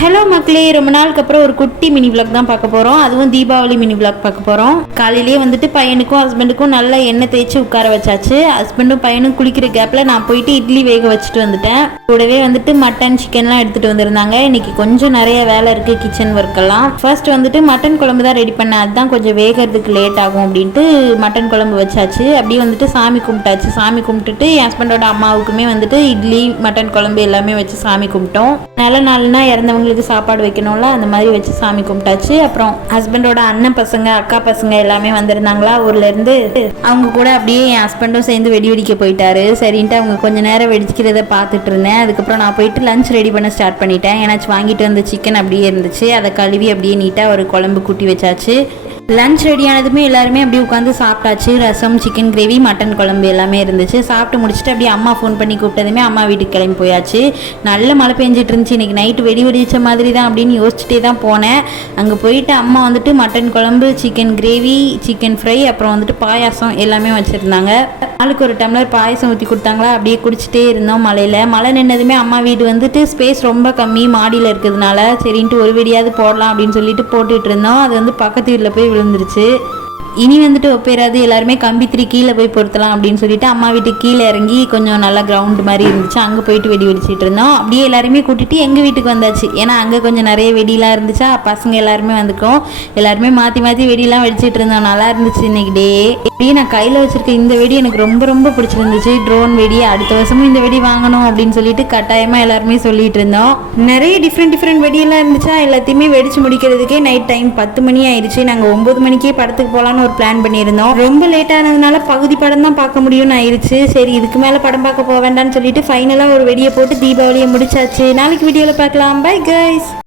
Hello மக்களே ரொம்ப நாளுக்கு அப்புறம் ஒரு குட்டி மினி விளாக் தான் பார்க்க போகிறோம் அதுவும் தீபாவளி மினி விளாக் பார்க்க போகிறோம் காலையிலேயே வந்துட்டு பையனுக்கும் ஹஸ்பண்டுக்கும் நல்லா எண்ணெய் தேய்ச்சி உட்கார வச்சாச்சு. ஹஸ்பண்டும் பையனும் குளிக்கிற கேப்பில் நான் போயிட்டு இட்லி வேக வச்சுட்டு வந்துட்டேன். கூடவே வந்துட்டு மட்டன் சிக்கன்லாம் எடுத்துகிட்டு வந்திருந்தாங்க. இன்னைக்கு கொஞ்சம் நிறைய வேலை இருக்குது கிச்சன் ஒர்க்கெல்லாம் ஃபர்ஸ்ட் வந்துட்டு மட்டன் குழம்பு தான் ரெடி பண்ணேன். அதுதான் கொஞ்சம் வேகிறதுக்கு லேட் ஆகும் அப்படின்ட்டு மட்டன் குழம்பு வச்சாச்சு. அப்படியே வந்துட்டு சாமி கும்பிட்டாச்சு. சாமி கும்பிட்டுட்டு என் ஹஸ்பண்டோட அம்மாவுக்குமே வந்துட்டு இட்லி மட்டன் குழம்பு எல்லாமே வச்சு சாமி கும்பிட்டோம். நல்ல நாள்னா பசங்களுக்கு சாப்பாடு வைக்கணும்ல அந்த மாதிரி வச்சு சாமி கும்பிட்டாச்சு. அப்புறம் ஹஸ்பண்டோட அண்ணன் பசங்க அக்கா பசங்க எல்லாமே வந்திருந்தாங்களா ஊர்ல இருந்து. அவங்க கூட அப்படியே என் ஹஸ்பண்டும் சேர்ந்து வெடி வெடிக்க போயிட்டாரு. சரின்ட்டு அவங்க கொஞ்ச நேரம் வெடிக்கிறத பார்த்துட்டு இருந்தேன். அதுக்கப்புறம் நான் போயிட்டு லஞ்ச் ரெடி பண்ண ஸ்டார்ட் பண்ணிட்டேன். ஏன்னாச்சும் வாங்கிட்டு வந்த சிக்கன் அப்படியே இருந்துச்சு. அதை கழுவி அப்படியே நீட்டாக ஒரு குழம்பு கூட்டி வச்சாச்சு. லஞ்ச் ரெடி ஆனதுமே எல்லாருமே அப்படியே உட்காந்து சாப்பிட்டாச்சு. ரசம் சிக்கன் கிரேவி மட்டன் குழம்பு எல்லாமே இருந்துச்சு. சாப்பிட்டு முடிச்சுட்டு அப்படியே அம்மா ஃபோன் பண்ணி கூப்பிட்டதுமே அம்மா வீட்டுக்கு கிளம்பி போயாச்சு. நல்ல மழை பெஞ்சிட்டு இருந்துச்சு. இன்னைக்கு நைட்டு வெடி வெடிச்ச மாதிரி தான் அப்படின்னு யோசிச்சுட்டே தான் போனேன். அங்கே போயிட்டு அம்மா வந்துட்டு மட்டன் குழம்பு சிக்கன் கிரேவி சிக்கன் ஃப்ரை அப்புறம் வந்துட்டு பாயாசம் எல்லாமே வச்சுருந்தாங்க. நாளுக்கு ஒரு டம்ளர் பாயாசம் ஊற்றி கொடுத்தாங்களா? அப்படியே குடிச்சிட்டே இருந்தோம் மழையில். மழை நின்னதுமே அம்மா வீடு வந்துட்டு ஸ்பேஸ் ரொம்ப கம்மி மாடியில் இருக்கிறதுனால சரின்ட்டு ஒரு வெடியாவது போடலாம் அப்படின்னு சொல்லிட்டு போட்டுட்டு இருந்தோம். அது வந்து பக்கத்து வீட்டில் போய் விழுந்துருச்சு. இனி வந்துட்டு ஒப்பேராது எல்லாருமே கம்பி கீழே போய் பொருத்தலாம் அப்படின்னு சொல்லிட்டு அம்மா வீட்டுக்கு கீழே இறங்கி கொஞ்சம் நல்லா கிரவுண்ட் மாதிரி இருந்துச்சு. அங்கே போயிட்டு வெடி வெடிச்சிட்டு இருந்தோம். அப்படியே எல்லாருமே கூட்டிட்டு எங்கள் வீட்டுக்கு வந்தாச்சு. ஏன்னா அங்கே கொஞ்சம் நிறைய வெடிலாம் இருந்துச்சா பசங்க எல்லாருமே வந்துக்கோம் எல்லாருமே மாற்றி மாற்றி வெடிலாம் வெடிச்சிட்டு இருந்தோம். நல்லா இருந்துச்சு இன்னைக்கு டே. அப்படியே நான் கையில் வச்சுருக்க இந்த வெடி எனக்கு ரொம்ப ரொம்ப பிடிச்சிருந்துச்சு. ட்ரோன் வெடி அடுத்த வருஷமும் இந்த வெடி வாங்கணும் அப்படின்னு சொல்லிட்டு கட்டாயமாக எல்லாருமே சொல்லிட்டு இருந்தோம். நிறைய டிஃப்ரெண்ட் டிஃப்ரெண்ட் வெடியெல்லாம் இருந்துச்சா? எல்லாத்தையுமே வெடிச்சு முடிக்கிறதுக்கே நைட் டைம் பத்து மணி ஆயிடுச்சு. நாங்கள் ஒம்பது மணிக்கே படத்துக்கு போகலான்னு ஒரு பிளான் பண்ணியிருந்தோம். ரொம்ப லேட் ஆனதுனால பகுதி படம் தான் பார்க்க முடியும்னு ஆயிடுச்சு சரி இதுக்கு மேலே படம் பார்க்க போக வேண்டாம்னு சொல்லிட்டு ஃபைனலாக ஒரு வெடியை போட்டு தீபாவளியை முடிச்சாச்சு. நாளைக்கு வீடியோவில் பார்க்கலாம். Bye guys